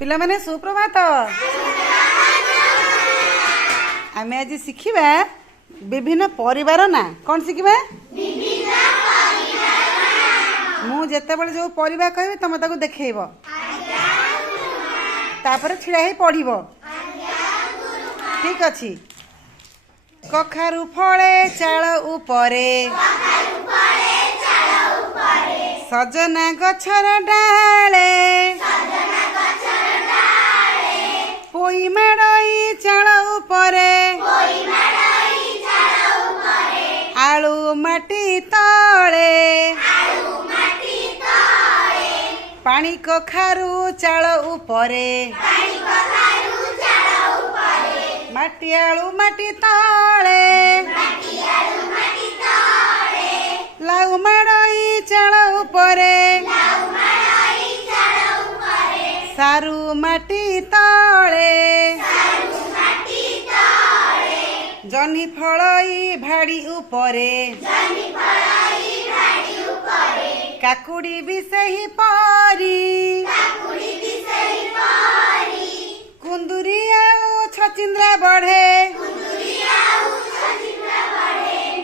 पिला माने सुप्रभात। आम आज शिखा विभिन्न परिवार ना कौन शिखा मुझे जो परिवार कह तुम ताको देखब तापर छिड़ा ही पढ़ ठीक अच्छी। कखारु फले चाल उपरे सजना गछर डाले पोई माड़ई चाल उपरे आलू माटी तले पानी कखारु चाल उपरे माटी आलू माटी तले लाउ माड़ई चाल उपरे सारू माटी तले जनी फलई भाड़ी उपरे काकुड़ी भी सही परी कुंदुरी आउ छचिंद्रा बढ़े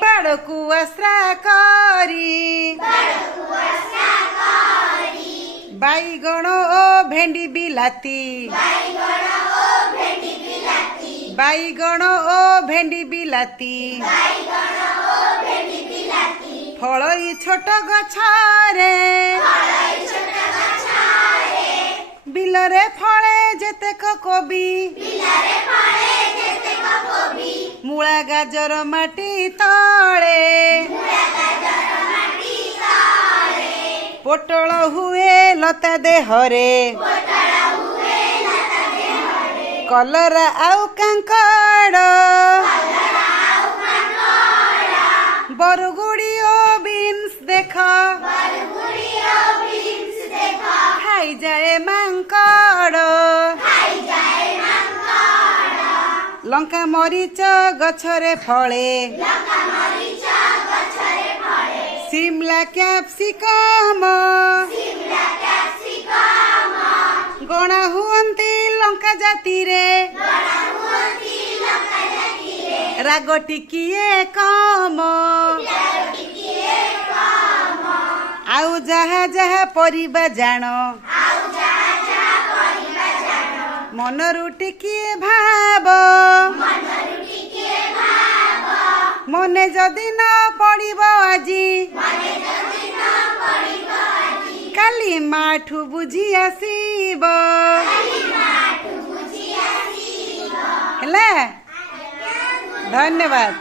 बाड़कू अस्रा करी बाईगण ओ भेंडी बिलाती बाईगण ओ भेंडी बिलाती फलई छोट गछरे बिलरे फले जेतेक कोबी मूला गाजर माटी तले पोटल हुए लता देहरे कलरा आउ कांकड़ बरगुड़ी ओ बीन्स देख खाई जाए मांकड़ लंका मरीच गछरे फले सिमला कैप्सिकम गणा हुअन्ती लंका जाति रे राग टिकिए कम आउ जहा जहा परिबा जान मनरु टिकिए भाव मने जदि न पड़िब आजी काली माठू बुझी आसीब ହେଲା। धन्यवाद।